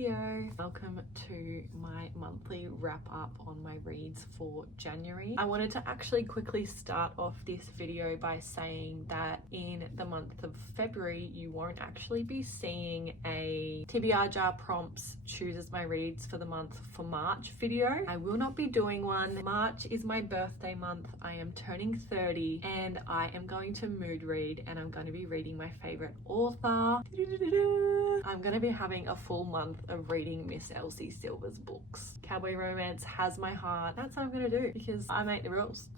video. Welcome to my monthly wrap up on my reads for January. I wanted to actually quickly start off this video by saying that in the month of February you won't actually be seeing a TBR jar prompts chooses my reads for the month for March video. I will not be doing one. March is my birthday month. I am turning 30 and I am going to mood read and I'm going to be reading my favorite author. I'm going to be having a full month of reading Miss Elsie Silver's books. Cowboy romance has my heart. That's what I'm going to do because I make the rules.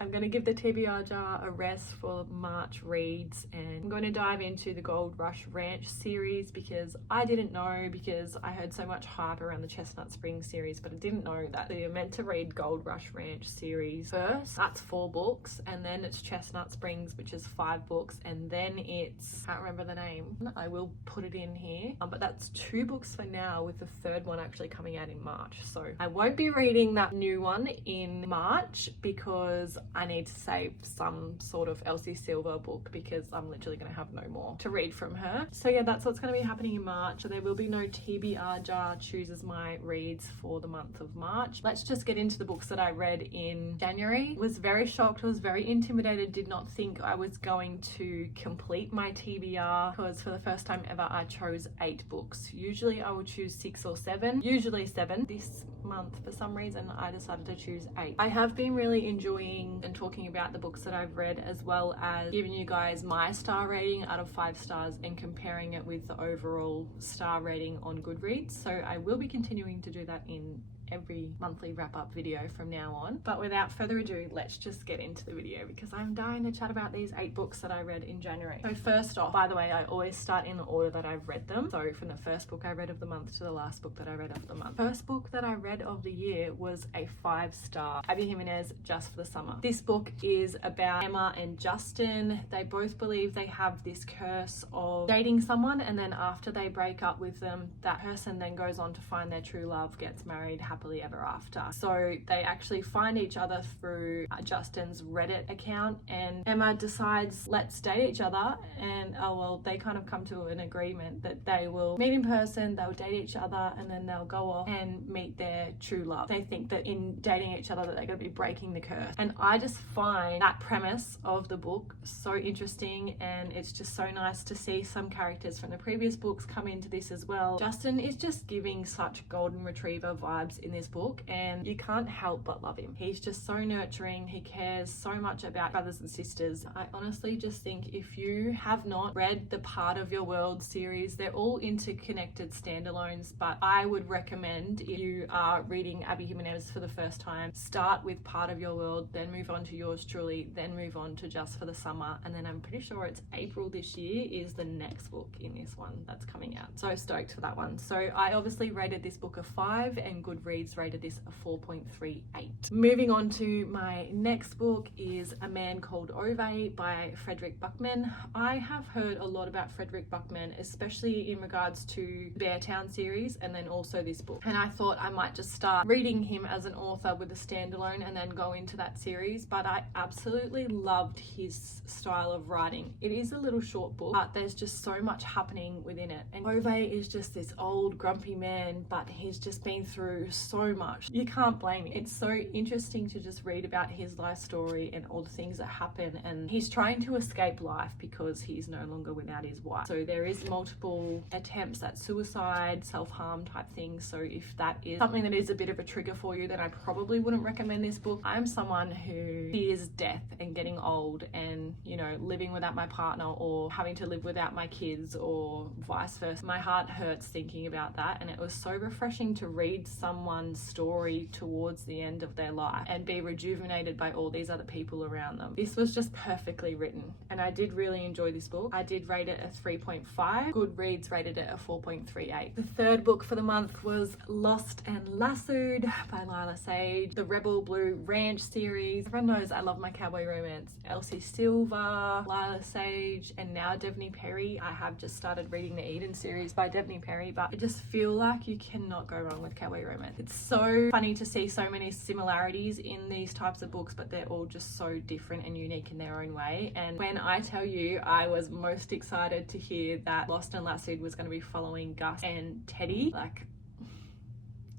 I'm going to give the TBR jar a rest for March reads and I'm going to dive into the Gold Rush Ranch series because I didn't know, because I heard so much hype around the Chestnut Springs series, but I didn't know that you're meant to read Gold Rush Ranch series first. That's 4 books, and then it's Chestnut Springs, which is 5 books, and then it's, I can't remember the name. I will put it in here, but that's 2 books for now, with the 3rd one actually coming out in March. So I won't be reading that new one in March because I need to save some sort of Elsie Silver book because I'm literally going to have no more to read from her. So yeah, that's what's going to be happening in March. So there will be no TBR jar chooses my reads for the month of March. Let's just get into the books that I read in January. Was very shocked, was very intimidated, did not think I was going to complete my TBR because for the first time ever I chose 8 books. Usually I would choose 6 or 7, usually 7. This month for some reason I decided to choose 8. I have been really enjoying and talking about the books that I've read, as well as giving you guys my star rating out of 5 stars and comparing it with the overall star rating on Goodreads. So I will be continuing to do that in every monthly wrap-up video from now on. But without further ado, let's just get into the video because I'm dying to chat about these 8 books that I read in January. So first off, by the way, I always start in the order that I've read them. So from the first book I read of the month to the last book that I read of the month. First book that I read of the year was a 5-star, Abby Jimenez, Just for the Summer. This book is about Emma and Justin. They both believe they have this curse of dating someone, and then after they break up with them, that person then goes on to find their true love, gets married happily ever after. So they actually find each other through Justin's Reddit account, and Emma decides, let's date each other, and they kind of come to an agreement that they will meet in person, they'll date each other, and then they'll go off and meet their true love. They think that in dating each other that they're going to be breaking the curse, and I just find that premise of the book so interesting, and it's just so nice to see some characters from the previous books come into this as well. Justin is just giving such golden retriever vibes in this book, and you can't help but love him. He's just so nurturing. He cares so much about brothers and sisters. I honestly just think if you have not read the Part of Your World series, they're all interconnected standalones, but I would recommend, if you are reading Abby Jimenez for the first time, start with Part of Your World, then move on to yours truly, then move on to Just for the Summer, and then I'm pretty sure it's April this year is the next book in this one that's coming out. So stoked for that one. So I obviously rated this book a 5 and Goodreads rated this a 4.38. Moving on to my next book is A Man Called Ove by Frederick Buckman. I have heard a lot about Frederick Buckman, especially in regards to the Beartown series and then also this book, and I thought I might just start reading him as an author with a standalone and then go into that series, but I absolutely loved his style of writing. It is a little short book, but there's just so much happening within it, and Ove is just this old grumpy man, but he's just been through so much. You can't blame him. It's so interesting to just read about his life story and all the things that happen, and he's trying to escape life because he's no longer without his wife. So there is multiple attempts at suicide, self-harm type things. So if that is something that is a bit of a trigger for you, then I probably wouldn't recommend this book. I'm someone who fears death and getting old and, you know, living without my partner or having to live without my kids or vice versa. My heart hurts thinking about that, and it was so refreshing to read someone's story towards the end of their life and be rejuvenated by all these other people around them. This was just perfectly written, and I did really enjoy this book. I did rate it a 3.5. Goodreads rated it a 4.38. The 3rd book for the month was Lost and Lassoed by Lyla Sage, the Rebel Blue Ranch series. Everyone knows I love my cowboy romance. Elsie Silver, Lyla Sage, and now Devney Perry. I have just started reading the Eden series by Devney Perry, but I just feel like you cannot go wrong with cowboy romance. It's so funny to see so many similarities in these types of books, but they're all just so different and unique in their own way. And when I tell you, I was most excited to hear that Lost and Lasted was going to be following Gus and Teddy, like,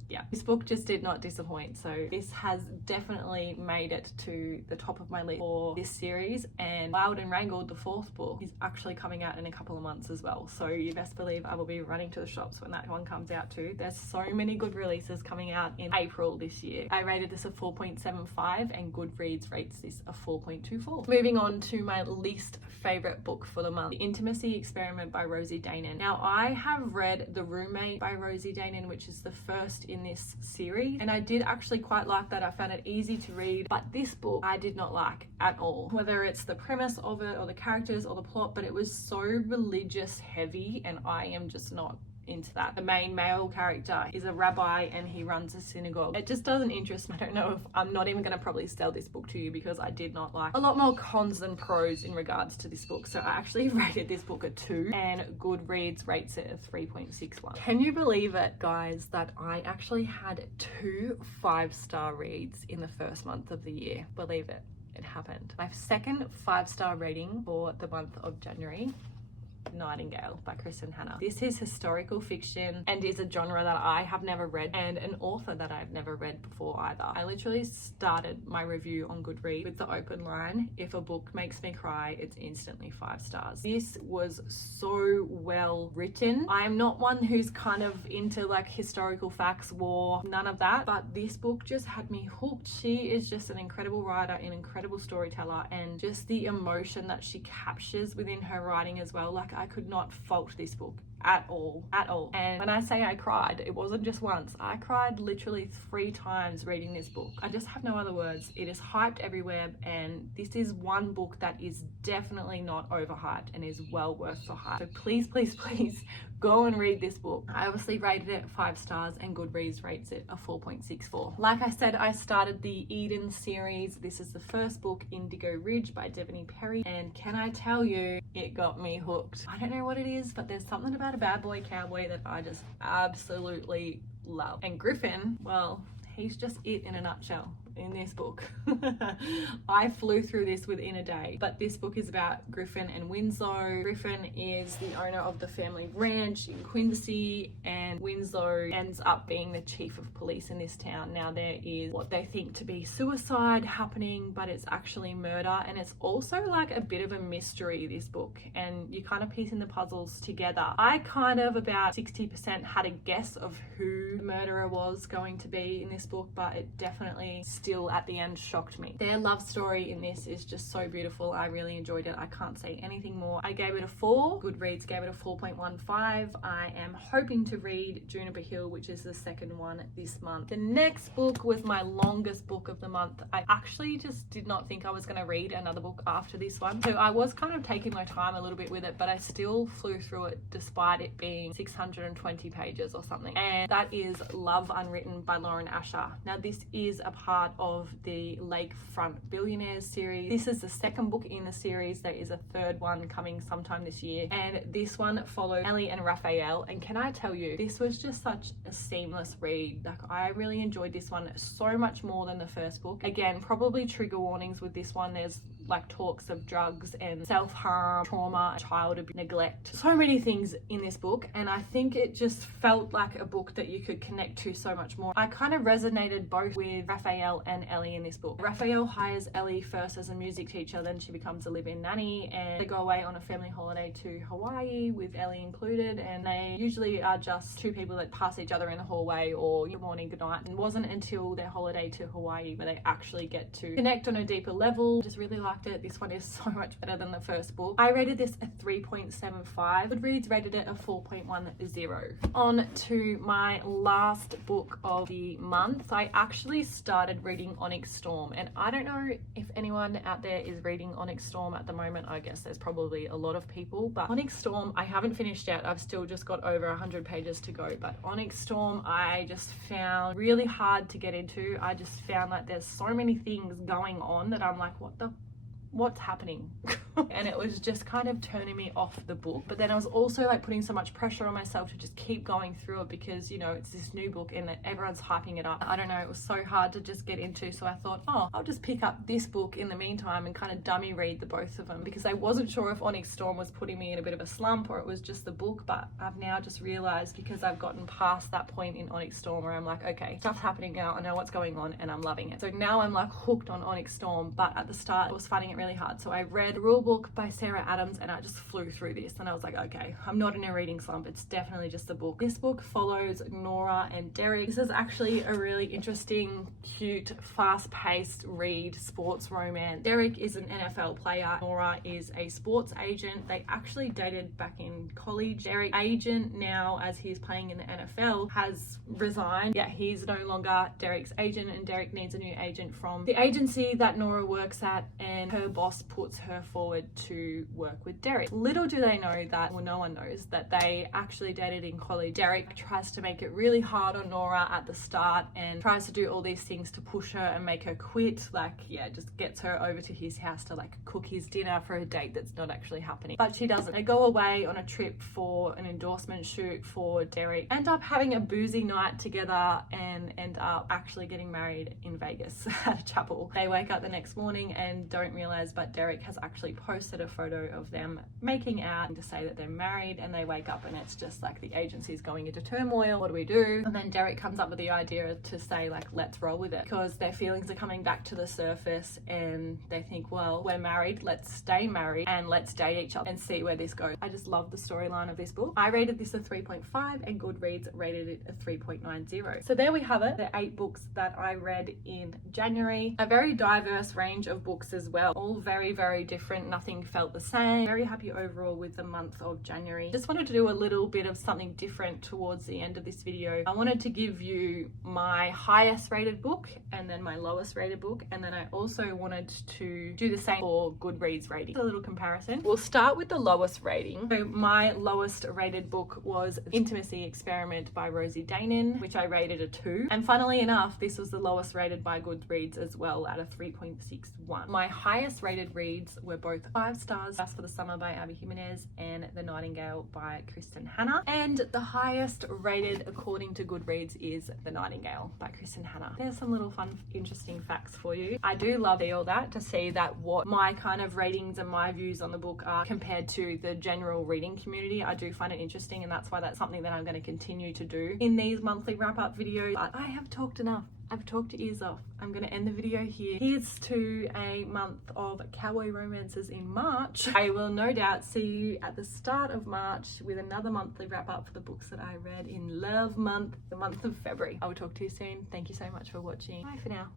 yeah, this book just did not disappoint. So this has definitely made it to the top of my list for this series. And Wild and Wrangled, the 4th book, is actually coming out in a couple of months as well. So you best believe I will be running to the shops when that one comes out too. There's so many good releases coming out in April this year. I rated this a 4.75 and Goodreads rates this a 4.24. Moving on to my least favorite book for the month, The Intimacy Experiment by Rosie Danan. Now, I have read The Roommate by Rosie Danan, which is the first in this series, and I did actually quite like that. I found it easy to read, but this book I did not like at all, whether it's the premise of it or the characters or the plot, but it was so religious heavy, and I am just not into that. The main male character is a rabbi and he runs a synagogue. It just doesn't interest me. I don't know if I'm not even going to probably sell this book to you because I did not like a lot more cons than pros in regards to this book. So I actually rated this book a 2 and Goodreads rates it a 3.61. Can you believe it, guys, that I actually had 2 5-star reads in the first month of the year? Believe it, it happened. My second 5-star rating for the month of January, Nightingale by Kristen Hanna. This is historical fiction and is a genre that I have never read and an author that I've never read before either. I literally started my review on Goodreads with the open line, if a book makes me cry, it's instantly 5 stars. This was so well written. I'm not one who's kind of into like historical facts, war, none of that, but this book just had me hooked. She is just an incredible writer, an incredible storyteller, and just the emotion that she captures within her writing as well. Like, I could not fault this book at all. And when I say I cried, it wasn't just once. I cried literally 3 times reading this book. I just have no other words. It is hyped everywhere, and this is one book that is definitely not overhyped and is well worth the hype. So please go and read this book. I obviously rated it 5 stars and Goodreads rates it a 4.64. Like I said, I started the Eden series. This is the first book, Indigo Ridge by Devoney Perry, and can I tell you, it got me hooked. I don't know what it is, but there's something about a bad boy cowboy that I just absolutely love. And Griffin, well, he's just it in a nutshell in this book. I flew through this within a day, but this book is about Griffin and Winslow. Griffin is the owner of the family ranch in Quincy, and Winslow ends up being the chief of police in this town. Now, there is what they think to be suicide happening, but it's actually murder, and it's also like a bit of a mystery, this book, and you kind of piecing the puzzles together. I kind of about 60% had a guess of who the murderer was going to be in this book, but it definitely still at the end shocked me. Their love story in this is just so beautiful. I really enjoyed it. I can't say anything more. I gave it a 4. Goodreads gave it a 4.15. I am hoping to read Juniper Hill, which is the second one this month. The next book was my longest book of the month. I actually just did not think I was going to read another book after this one, so I was kind of taking my time a little bit with it, but I still flew through it despite it being 620 pages or something, and that is Love Unwritten by Lauren Asher. Now, this is a part of the Lakefront Billionaires series. This is the second book in the series. There is a third one coming sometime this year, and this one follows Ellie and Raphael, and can I tell you, this was just such a seamless read. Like, I really enjoyed this one so much more than the first book. Again, probably trigger warnings with this one. There's like talks of drugs and self-harm, trauma, child abuse, neglect, so many things in this book, and I think it just felt like a book that you could connect to so much more. I kind of resonated both with Raphael and Ellie in this book. Raphael hires Ellie first as a music teacher, then she becomes a live-in nanny, and they go away on a family holiday to Hawaii with Ellie included, and they usually are just 2 people that pass each other in the hallway or good morning, good night. And it wasn't until their holiday to Hawaii where they actually get to connect on a deeper level. Just really liked it. This one is so much better than the first book. I rated this a 3.75. Goodreads rated it a 4.10. On to my last book of the month. I actually started reading Onyx Storm, and I don't know if anyone out there is reading Onyx Storm at the moment. I guess there's probably a lot of people, but Onyx Storm I haven't finished yet. I've still just got over 100 pages to go, but Onyx Storm I just found really hard to get into. I just found like there's so many things going on that I'm like, what's happening? And it was just kind of turning me off the book. But then I was also like putting so much pressure on myself to just keep going through it because, you know, it's this new book and everyone's hyping it up. I don't know, it was so hard to just get into. So I thought, oh, I'll just pick up this book in the meantime and kind of dummy read the both of them, because I wasn't sure if Onyx Storm was putting me in a bit of a slump or it was just the book. But I've now just realized, because I've gotten past that point in Onyx Storm where I'm like, okay, stuff's happening now, I know what's going on and I'm loving it. So now I'm like hooked on Onyx Storm, but at the start I was finding it really hard. So I read the rule book by Sarah Adams and I just flew through this and I was like, okay, I'm not in a reading slump, it's definitely just the book. This book follows Nora and Derek. This is actually a really interesting, cute, fast-paced read, sports romance. Derek is an NFL player, Nora is a sports agent. They actually dated back in college. Derek's agent now, as he's playing in the NFL, has resigned. Yeah, he's no longer Derek's agent and Derek needs a new agent from the agency that Nora works at, and her boss puts her forward to work with Derek. Little do they know that, well, no one knows that they actually dated in college. Derek tries to make it really hard on Nora at the start and tries to do all these things to push her and make her quit. Like, yeah, just gets her over to his house to like cook his dinner for a date that's not actually happening. But she doesn't. They go away on a trip for an endorsement shoot for Derek, end up having a boozy night together and end up actually getting married in Vegas at a chapel. They wake up the next morning and don't realize, but Derek has actually posted a photo of them making out to say that they're married, and they wake up and it's just like the agency's going into turmoil. What do we do? And then Derek comes up with the idea to say like, let's roll with it, because their feelings are coming back to the surface and they think, well, we're married, let's stay married and let's date each other and see where this goes. I just love the storyline of this book. I rated this a 3.5 and Goodreads rated it a 3.90. So there we have it, the 8 books that I read in January. A very diverse range of books as well, all very, very different. Nothing felt the same. Very happy overall with the month of January. Just wanted to do a little bit of something different towards the end of this video. I wanted to give you my highest rated book and then my lowest rated book, and then I also wanted to do the same for Goodreads rating. A little comparison. We'll start with the lowest rating. So my lowest rated book was Intimacy Experiment by Rosie Danan, which I rated a 2. And funnily enough, this was the lowest rated by Goodreads as well at a 3.61. My highest rated reads were both 5 stars, Just for the Summer by Abby Jimenez and The Nightingale by Kristen Hanna. And the highest rated according to Goodreads is The Nightingale by Kristen Hanna. There's some little fun, interesting facts for you. I do love all that, to see that what my kind of ratings and my views on the book are compared to the general reading community. I do find it interesting, and that's why that's something that I'm going to continue to do in these monthly wrap-up videos. But I have talked enough. I've talked your ears off. I'm going to end the video here. Here's to a month of cowboy romances in March. I will no doubt see you at the start of March with another monthly wrap up for the books that I read in Love Month, the month of February. I will talk to you soon. Thank you so much for watching. Bye for now.